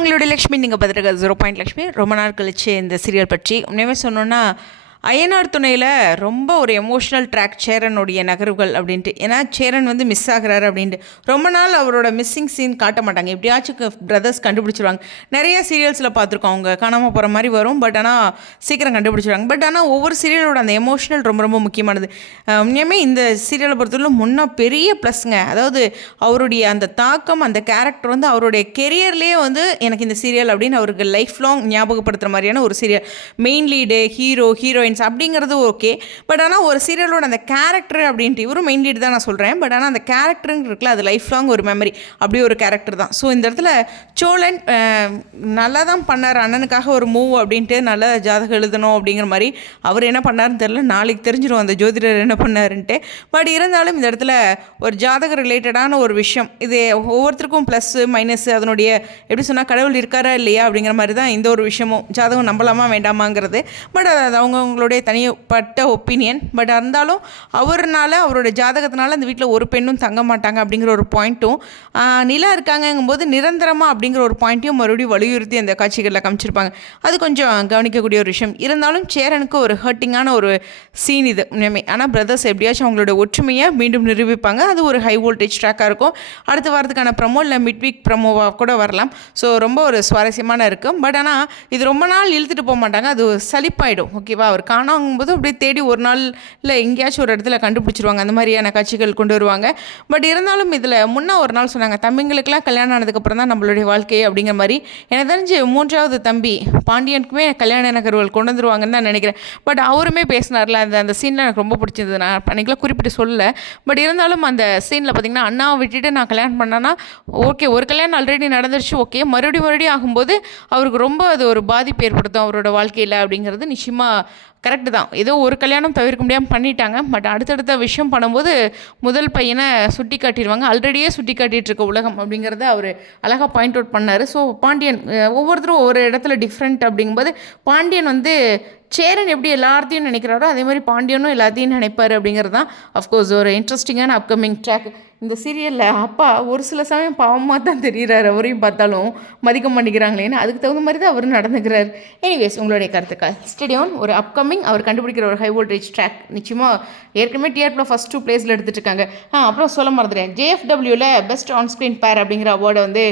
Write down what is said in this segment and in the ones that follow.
நான் உங்களுடைய லக்ஷ்மி. நீங்கள் பார்த்துருக்க 0 லக்ஷ்மி. ரொம்ப நாள் கழிச்சு இந்த சீரியல் பற்றி உண்மையுமே சொன்னோன்னா, அய்யனார் துணையில் ரொம்ப ஒரு எமோஷ்னல் ட்ராக் சேரனுடைய நகர்வுகள் அப்படின்ட்டு. ஏன்னா சேரன் வந்து மிஸ் ஆகிறாரு அப்படின்ட்டு ரொம்ப நாள் அவரோட மிஸ்ஸிங் சீன் காட்ட மாட்டாங்க. எப்படியாச்சும் பிரதர்ஸ் கண்டுபிடிச்சிருவாங்க. நிறைய சீரியல்ஸில் பார்த்துருக்கோம், அவங்க காணாமல் போகிற மாதிரி வரும். பட் ஆனால் சீக்கிரம் கண்டுபிடிச்சிருவாங்க. பட் ஆனால் ஒவ்வொரு சீரியலோட அந்த எமோஷனல் ரொம்ப ரொம்ப முக்கியமானது. உண்மையுமே இந்த சீரியலை பொறுத்தவரை முன்னே பெரிய ப்ளஸ்ங்க. அதாவது அவருடைய அந்த தாக்கம், அந்த கேரக்டர் வந்து அவருடைய கெரியர்லேயே வந்து எனக்கு இந்த சீரியல் அப்படின்னு அவருக்கு லைஃப் லாங் ஞாபகப்படுத்துகிற மாதிரியான ஒரு சீரியல். மெயின் லீடு, ஹீரோயின் அப்படிங்கிறது ஓகே. பட் ஆனால் ஒரு சீரியலோட அந்த கேரக்டர் அப்படின்ட்டு, இவரும் மெயின் லீடு தான் நான் சொல்கிறேன். பட் ஆனால் அந்த கேரக்டருங்க இருக்குல்ல, அது லைஃப் லாங் ஒரு மெமரி. அப்படி ஒரு கேரக்டர் தான். ஸோ இந்த இடத்துல சோழன் நல்லா தான் பண்ணார், அண்ணனுக்காக ஒரு மூவ் அப்படின்ட்டு நல்ல ஜாதகம் எழுதணும் அப்படிங்கிற மாதிரி. அவர் என்ன பண்ணாருன்னு தெரியல, நாளைக்கு தெரிஞ்சிடும் அந்த ஜோதிடர் என்ன பண்ணாருன்ட்டு. பட் இருந்தாலும் இந்த இடத்துல ஒரு ஜாதக ரிலேட்டடான ஒரு விஷயம், இது ஒவ்வொருத்தருக்கும் ப்ளஸ்ஸு மைனஸ்ஸு, அதனுடைய எப்படி சொன்னால் கடவுள் இருக்காரா இல்லையா அப்படிங்கிற மாதிரி தான் இந்த ஒரு விஷயமும். ஜாதகம் நம்பலாமா வேண்டாமாங்கிறது. பட் அது அவங்களுடைய தனிப்பட்ட ஒப்பீனியன். பட் இருந்தாலும் அவரோட ஜாதகத்தினால அந்த வீட்டில் ஒரு பெண்ணும் தங்க மாட்டாங்க அப்படிங்கிற ஒரு பாயிண்ட்டும், நிலா இருக்காங்கங்கும்போது நிரந்தரமாக அப்படிங்கிற ஒரு பாயிண்ட்டையும் மறுபடியும் வலியுறுத்தி அந்த காட்சிகளில் காமிச்சிருப்பாங்க. அது கொஞ்சம் கவனிக்கக்கூடிய ஒரு விஷயம். இருந்தாலும் சேரனுக்கு ஒரு ஹர்ட்டிங்கான ஒரு சீன் இது உண்மை. ஆனால் பிரதர்ஸ் எப்படியாச்சும் அவங்களோட ஒற்றுமையை மீண்டும் நிரூபிப்பாங்க. அது ஒரு ஹை வோல்டேஜ் ட்ராக்காக இருக்கும். அடுத்த வாரத்துக்கான ப்ரமோ இல்லை மிட் வீக் ப்ரமோவாக கூட வரலாம். ஸோ ரொம்ப ஒரு சுவாரஸ்யமான இருக்கும். பட் ஆனால் இது ரொம்ப நாள் இழுத்துட்டு போக மாட்டாங்க, அது சலிப்பாயிடும். ஓகேவா? அவர் காணாங்கும்போது அப்படியே தேடி ஒரு நாள் இல்லை எங்கேயாச்சும் ஒரு இடத்துல கண்டுபிடிச்சிருவாங்க. அந்த மாதிரியான காட்சிகள் கொண்டு வருவாங்க. பட் இருந்தாலும் இதில் முன்னே ஒரு நாள் சொன்னாங்க, தம்பிங்களுக்கெல்லாம் கல்யாணம் ஆனதுக்கப்புறம் தான் நம்மளுடைய வாழ்க்கை அப்படிங்கிற மாதிரி. எனக்கு தெரிஞ்சு 3வது தம்பி பாண்டியனுக்குமே கல்யாண நகர்வுகள் கொண்டு வந்துருவாங்கன்னு தான் நினைக்கிறேன். பட் அவருமே பேசினார்ல, அந்த சீனில் எனக்கு ரொம்ப பிடிச்சது. நான் அன்றைக்கெலாம் குறிப்பிட்டு சொல்லலை. பட் இருந்தாலும் அந்த சீனில் பார்த்திங்கன்னா, அண்ணாவை விட்டுட்டு நான் கல்யாணம் பண்ணேன்னா ஓகே, ஒரு கல்யாணம் ஆல்ரெடி நடந்துருச்சு, ஓகே, மறுபடியும் ஆகும்போது அவருக்கு ரொம்ப அது ஒரு பாதிப்பு ஏற்படுத்தும் அவரோட வாழ்க்கையில் அப்படிங்கிறது நிச்சயமாக கரெக்டு தான். ஏதோ ஒரு கல்யாணம் தவிர்க்க முடியாமல் பண்ணிட்டாங்க. பட் அடுத்தடுத்த விஷயம் பண்ணும்போது முதல் பையனை சுட்டி காட்டிடுவாங்க. ஆல்ரெடியே சுட்டி காட்டிகிட்டு இருக்க உலகம் அப்படிங்கிறத அவர் அழகாக பாயிண்ட் அவுட் பண்ணார். ஸோ பாண்டியன் ஒவ்வொருத்தரும் ஒவ்வொரு இடத்துல டிஃப்ரெண்ட் அப்படிங்கும்போது, பாண்டியன் வந்து சேரன் எப்படி எல்லாத்தையும் நினைக்கிறாரோ அதே மாதிரி பாண்டியனும் எல்லாத்தையும் நினைப்பார் அப்படிங்கிறது தான் அஃப்கோர்ஸ் ஒரு இன்ட்ரெஸ்டிங்கான அப்கமிங் ட்ராக். இந்த சீரியலில் அப்பா ஒரு சில சமயம் பாவமாக தான் தெரிகிறார், அவரையும் பார்த்தாலும் மதிக்க மாட்டேங்கிறாங்களேன்னு. அதுக்கு தகுந்த மாதிரி தான் அவர் நடந்துக்கிறார். எனிவேஸ், உங்களுடைய கருத்துக்கள் ஸ்டேடியோன் ஒரு அப்கமிங் அவர் கண்டுபிடிக்கிற ஒரு ஹை வோல்டேஜ் ட்ராக் நிச்சயமாக ஏற்கனவே டிஆர்பியில் ஃபஸ்ட் 2 பிளேஸில் எடுத்துகிட்டு இருக்காங்க. அப்புறம் சொல்ல மறந்துடுறேன், JFWவில் பெஸ்ட் ஆன் ஸ்க்ரீன் பேர் அப்படிங்கிற அவார்டை வந்து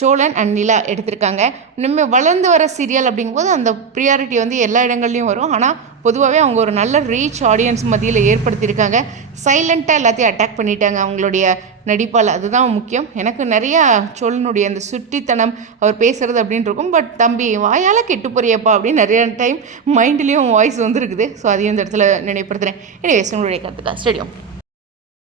சோழன் அண்ட் நிலா எடுத்திருக்காங்க. இன்னுமே வளர்ந்து வர சீரியல் அப்படிங்கும்போது அந்த ப்ரியாரிட்டி வந்து எல்லா இடங்கள்லையும் வரும். ஆனால் பொதுவாகவே அவங்க ஒரு நல்ல ரீச் ஆடியன்ஸ் மத்தியில் ஏற்படுத்தியிருக்காங்க. சைலண்ட்டாக எல்லாத்தையும் அட்டாக் பண்ணிட்டாங்க அவங்களுடைய நடிப்பால். அதுதான் முக்கியம். எனக்கு நிறையா சோழனுடைய அந்த சுட்டித்தனம் அவர் பேசுகிறது அப்படின்னு இருக்கும். பட் தம்பி வாயால் கெட்டு போறியப்பா அப்படின்னு நிறைய டைம் மைண்ட்லேயும் வாய்ஸ் வந்துருக்குது. ஸோ அதையும் இந்த இடத்துல நினைப்படுத்துகிறேன். எனிவேஸ், உங்களுடைய கருத்துக்கள் ஸ்டேடியம்.